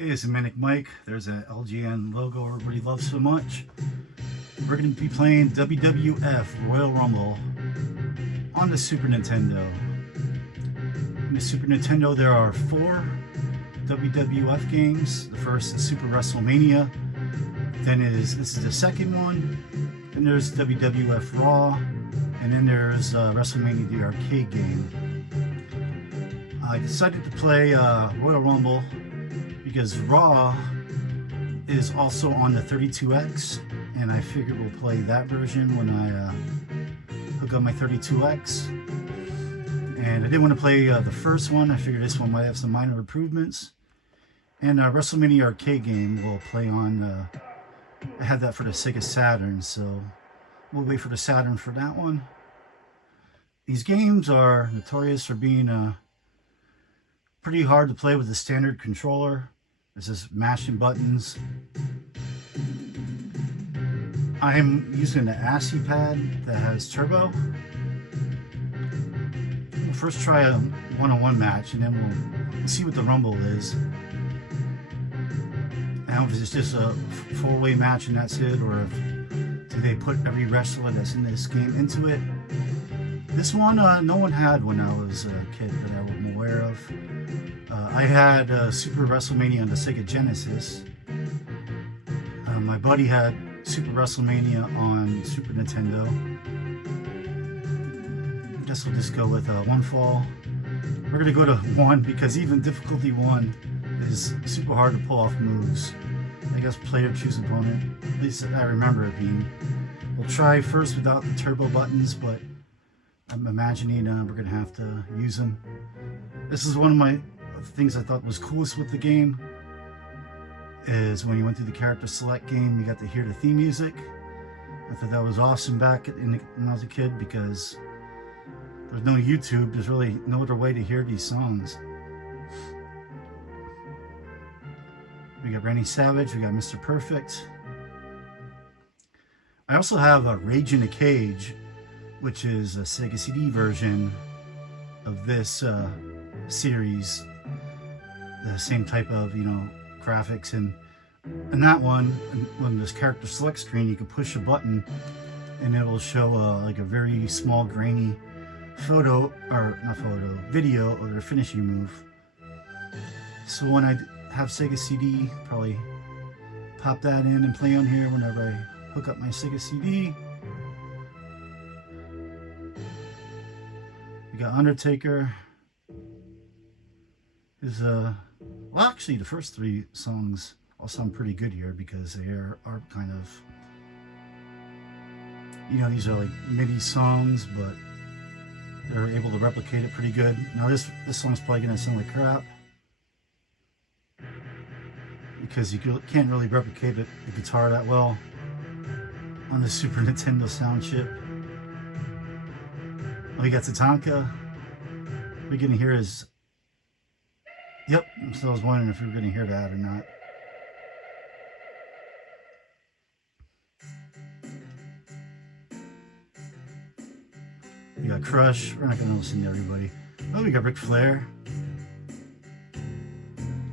Hey, this is Manic Mike. There's a LGN logo everybody loves so much. We're going to be playing WWF Royal Rumble on the Super Nintendo. In the Super Nintendo, there are 4 WWF games. The first is Super WrestleMania. This is the second one. Then there's WWF Raw. And then there's WrestleMania, the arcade game. I decided to play Royal Rumble because Raw is also on the 32X, and I figured we'll play that version when I hook up my 32X. And I didn't want to play the first one. I figured this one might have some minor improvements. And WrestleMania arcade game will play on, I had that for the Sega Saturn, so we'll wait for the Saturn for that one. These games are notorious for being pretty hard to play with the standard controller. It's just mashing buttons. I'm using the ASCII pad that has turbo. We'll first try a one-on-one match, and then we'll see what the Rumble is. And if it's just a 4-way match and that's it, or if do they put every wrestler that's in this game into it. This one, no one had when I was a kid that I'm aware of. I had Super WrestleMania on the Sega Genesis. My buddy had Super WrestleMania on Super Nintendo. I guess we'll just go with one fall. We're going to go to 1 because even difficulty 1 is super hard to pull off moves. I guess player choose opponent. At least I remember it being. We'll try first without the turbo buttons, but I'm imagining we're going to have to use them. This is one of my things I thought was coolest with the game, is when you went through the character select game, you got to hear the theme music. I thought that was awesome back when I was a kid, because there's no YouTube, there's really no other way to hear these songs. We got Randy Savage, we got Mr. Perfect. I also have a Rage in a Cage, which is a Sega CD version of this series. The same type of, graphics, and that one, when this character select screen, you can push a button and it'll show like a very small grainy video of their finishing move. So when I have Sega CD, probably pop that in and play on here whenever I hook up my Sega CD. We got Undertaker. Well, actually, the first 3 songs all sound pretty good here, because they are kind of, these are like MIDI songs, but they're able to replicate it pretty good. Now this song's probably gonna sound like crap, because you can't really replicate the guitar that well on the Super Nintendo sound chip. We got Tatanka. We're gonna hear his. Yep, so I was wondering if we were going to hear that or not. We got Crush. We're not going to listen to everybody. Oh, we got Ric Flair.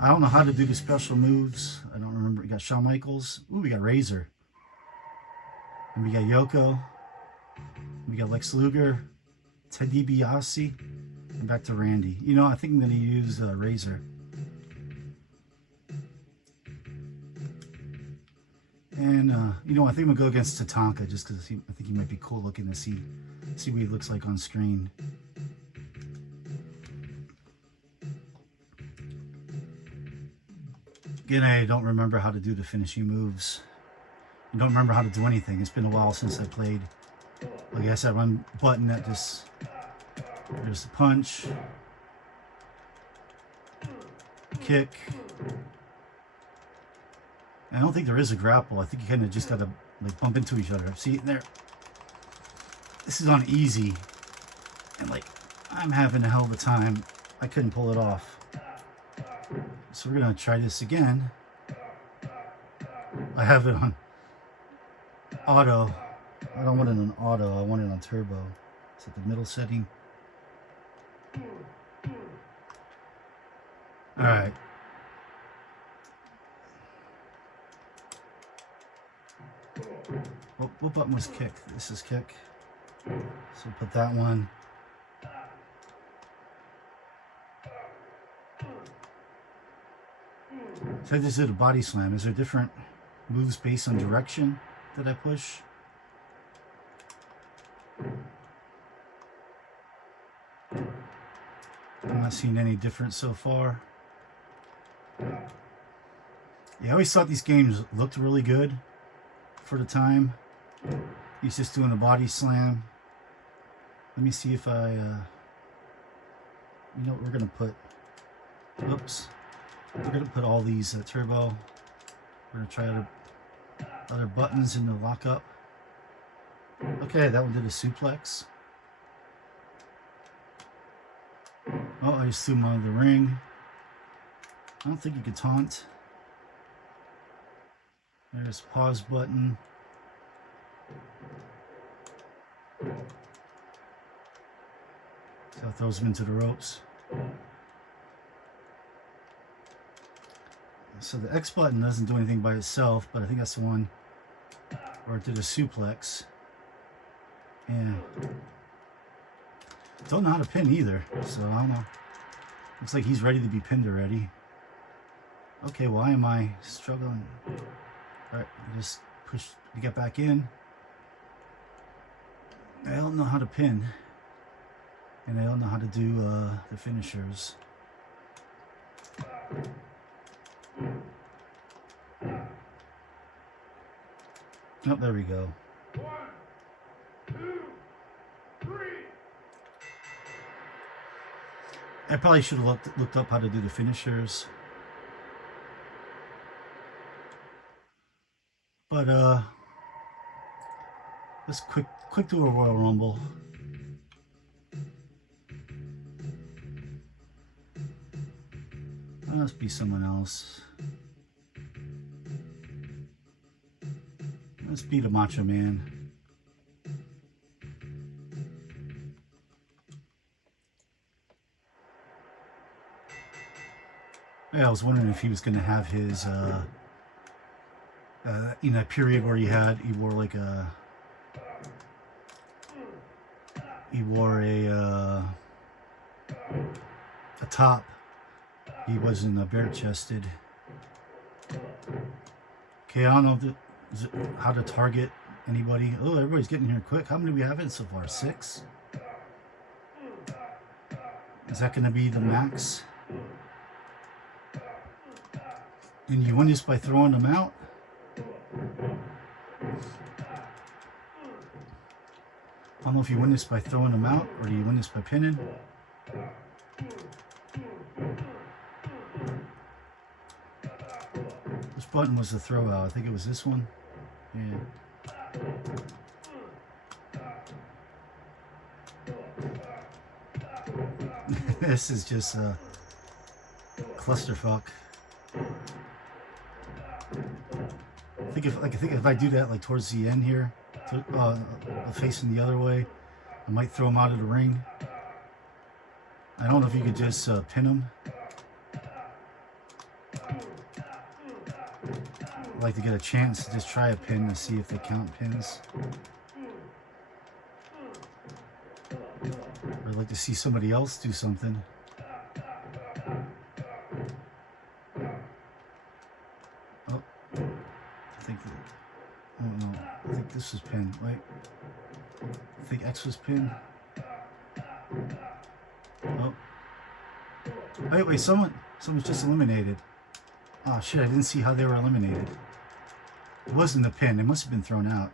I don't know how to do the special moves. I don't remember. We got Shawn Michaels. Ooh, we got Razor. And we got Yoko. We got Lex Luger. Ted DiBiase. And back to Randy. I think I'm going to use Razor. And, I think I'm going to go against Tatanka, just because I think he might be cool looking to see what he looks like on screen. Again, I don't remember how to do the finishing moves. I don't remember how to do anything. It's been a while since I played. Like I said, one button that just... There's the punch, kick. And I don't think there is a grapple. I think you kind of just got to like bump into each other. See there? This is on easy, and like I'm having a hell of a time. I couldn't pull it off. So we're gonna try this again. I have it on auto. I don't want it on auto. I want it on turbo. It's at the middle setting. All right. What button was kick? This is kick. So put that one. So I just did a body slam. Is there different moves based on direction that I push? I'm not seeing any difference so far. Yeah, I always thought these games looked really good for the time. He's just doing a body slam. Let me see if I, you know what we're going to put? Oops. We're going to put all these turbo. We're going to try other buttons in the lockup. Okay, that one did a suplex. Oh, I just threw him out of the ring. I don't think you could taunt. There's pause button. So that throws him into the ropes. So the X button doesn't do anything by itself, but I think that's the one where it did a suplex. And don't know how to pin either, so I don't know. Looks like he's ready to be pinned already. Okay, why am I struggling? Alright, just push to get back in. I don't know how to pin. And I don't know how to do the finishers. Oh, there we go. 1, 2, 3. I probably should have looked up how to do the finishers. But let's quick do a Royal Rumble. That must be someone else. Let's be the Macho Man. Yeah, I was wondering if he was going to have his, in that period where he wore like a top. He wasn't bare-chested. Okay, I don't know how to target anybody. Oh, everybody's getting here quick. How many do we have in so far? 6? Is that going to be the max? And you win this by throwing them out? I don't know if you win this by throwing them out, or do you win this by pinning? Which button was the throw out? I think it was this one. Yeah. This is just a clusterfuck. I think if I do that like towards the end here, facing the other way, I might throw him out of the ring. I don't know if you could just pin him. I'd like to get a chance to just try a pin to see if they count pins. Or I'd like to see somebody else do something. Oh, I think this was pinned. Wait, I think X was pinned. Oh, wait, someone's just eliminated. Oh shit, I didn't see how they were eliminated. It wasn't a pin, it must have been thrown out.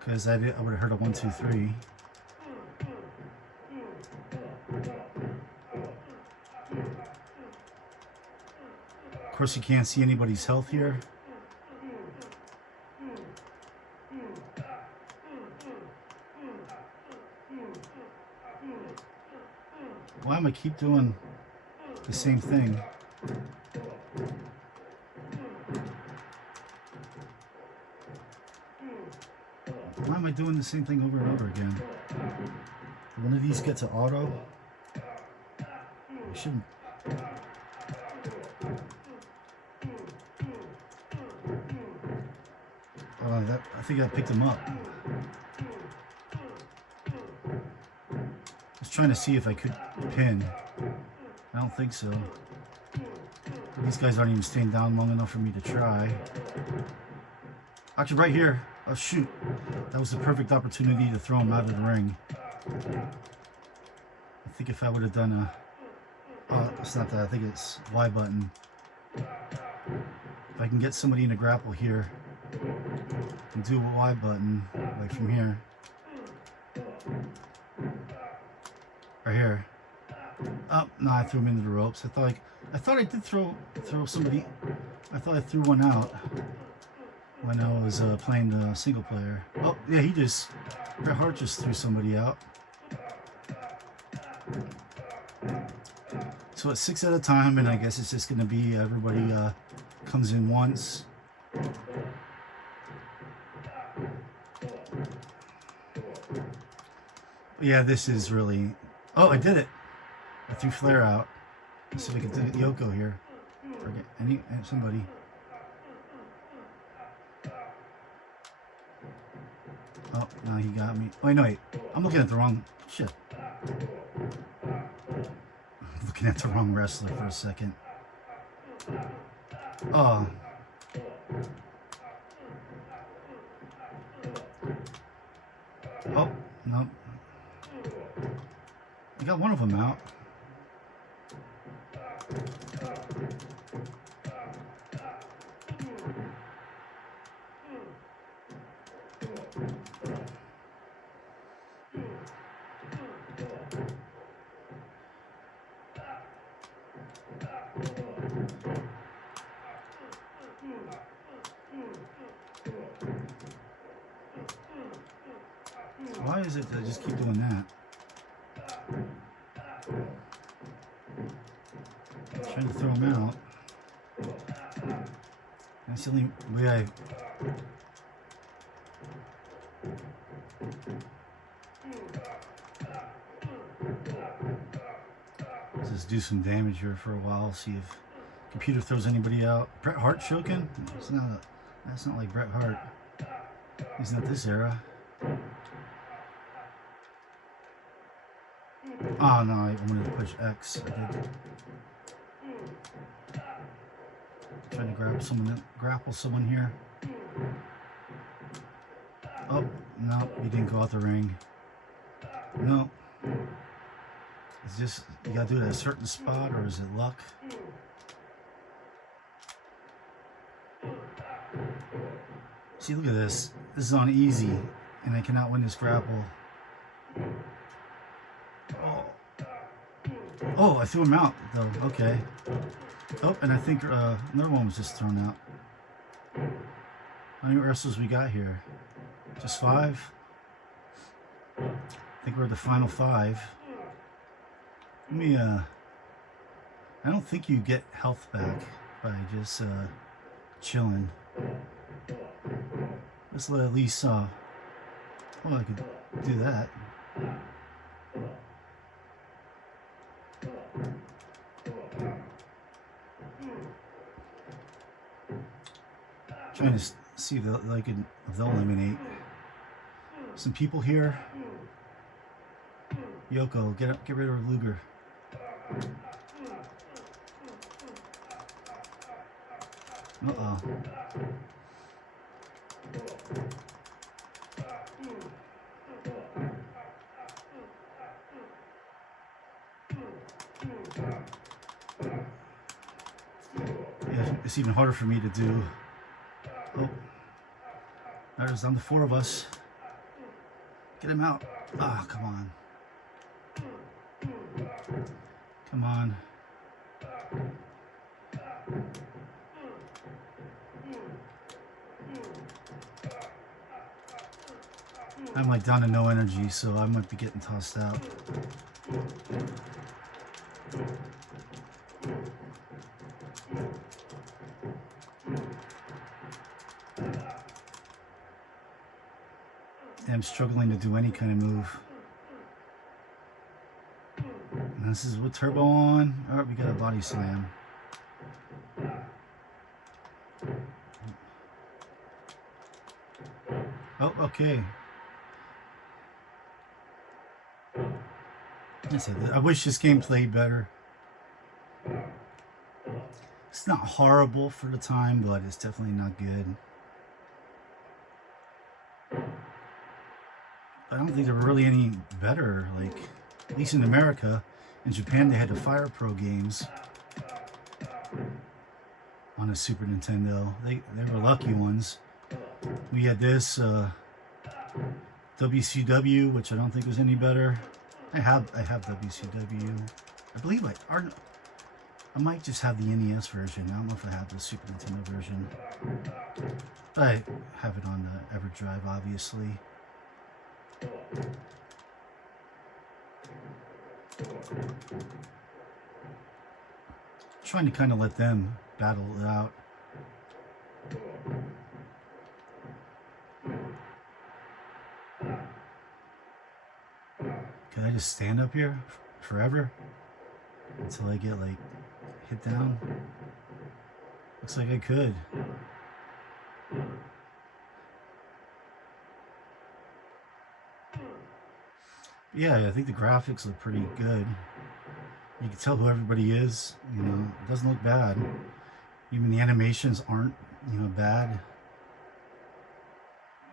Because I would have heard a 1, 2, 3. Of course you can't see anybody's health here. Why am I keep doing the same thing? Why am I doing the same thing over and over again? Did one of these get to auto? I shouldn't. I think I picked him up. I was trying to see if I could pin. I don't think so. These guys aren't even staying down long enough for me to try. Actually, right here. Oh, shoot. That was the perfect opportunity to throw him out of the ring. I think if I would have done a... Oh, it's not that. I think it's Y button. If I can get somebody in a grapple here and do a Y button, like from here. Right here. Oh, no, I threw him into the ropes. I thought I did throw somebody. I thought I threw one out when I was playing the single player. Oh, yeah, Bret Hart just threw somebody out. So it's 6 at a time, and I guess it's just going to be everybody comes in once. Yeah, this is really... Oh, I did it. I threw Flair out. Let's see if I can get Yoko here. Or get somebody. Oh, no, he got me. Oh, wait, no, wait. I'm looking at the wrong... Shit. I'm looking at the wrong wrestler for a second. Oh. Oh, no. I got one of them out. Why is it that I just keep doing that? I'm trying to throw him out. That's the only way I... Let's just do some damage here for a while. See if computer throws anybody out. Bret Hart choking? That's not like Bret Hart. He's not this era. Oh no, I wanted to push X. I did. Trying to grapple someone here. Oh, no, he didn't go out the ring. No. It's just, you gotta do it at a certain spot, or is it luck? See, look at this. This is on easy, and I cannot win this grapple. Oh, I threw him out, though. Okay. Oh, and I think another one was just thrown out. How many wrestlers we got here? Just 5? I think we're at the final 5. Let me, I don't think you get health back by just chilling. Let's let at least, well, I could do that. Trying to see if they'll eliminate some people here. Yoko, get rid of Luger. Uh-oh. Yeah, it's even harder for me to do. Oh, there's down to 4 of us. Get him out. Ah, come on. Come on. I'm like down to no energy, so I might be getting tossed out. I'm struggling to do any kind of move. And this is with turbo on. Alright, we got a body slam. Oh, okay. I wish this game played better. It's not horrible for the time, but it's definitely not good. I don't think there were really any better, like, at least in America. In Japan, they had the Fire Pro games on a Super Nintendo. They were lucky ones. We had this WCW, which I don't think was any better. I have WCW. I believe I might just have the NES version. I don't know if I have the Super Nintendo version. But I have it on the EverDrive, obviously. Trying to kind of let them battle it out. Can I just stand up here forever until I get like hit down? Looks like I could. Yeah, I think the graphics look pretty good. You can tell who everybody is, you know, it doesn't look bad. Even the animations aren't, you know, bad.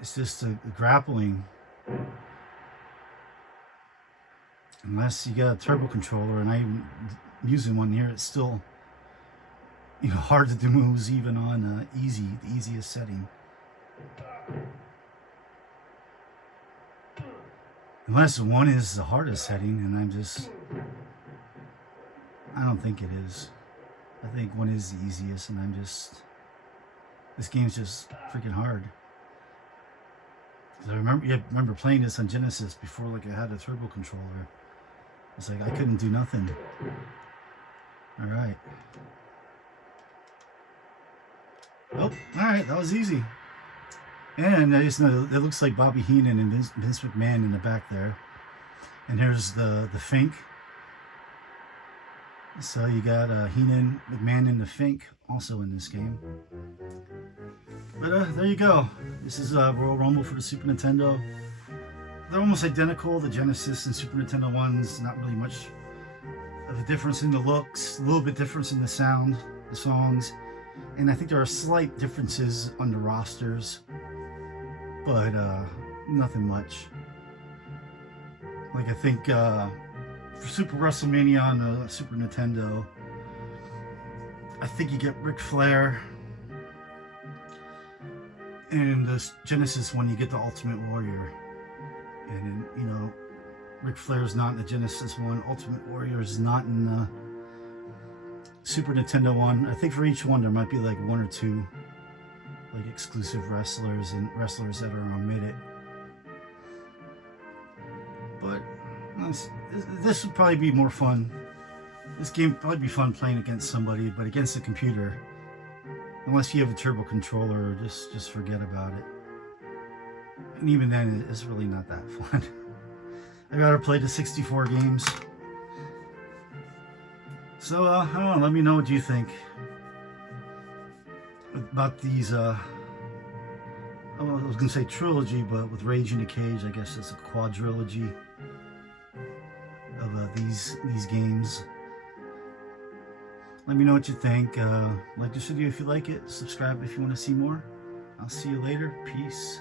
It's just the grappling. Unless you got a turbo controller, and I'm using one here, it's still, you know, hard to do moves even on easy, the easiest setting. Unless one is the hardest setting, and I don't think it is. I think one is the easiest, and this game's just freaking hard. Cause I remember playing this on Genesis before, like, I had a turbo controller. It's like I couldn't do nothing. All right. Oh, all right, that was easy. And I just know it looks like Bobby Heenan and Vince McMahon in the back there. And here's the Fink. So you got Heenan, McMahon, and the Fink also in this game. But there you go. This is Royal Rumble for the Super Nintendo. They're almost identical, the Genesis and Super Nintendo ones. Not really much of a difference in the looks. A little bit difference in the sound, the songs. And I think there are slight differences on the rosters. But nothing much. Like I think for Super WrestleMania on the Super Nintendo, I think you get Ric Flair. And in the Genesis one, you get the Ultimate Warrior. And you know, Ric Flair's not in the Genesis one. Ultimate Warrior is not in the Super Nintendo one. I think for each one there might be like one or two like exclusive wrestlers and wrestlers that are omitted. But this would probably be more fun. This game would probably be fun playing against somebody, but against a computer, unless you have a turbo controller, just forget about it. And even then, it's really not that fun. I'd rather play the 64 games. So, I don't know, let me know what you think about these, I was going to say trilogy, but with Rage in the Cage, I guess it's a quadrilogy of these games. Let me know what you think. Like this video if you like it. Subscribe if you want to see more. I'll see you later. Peace.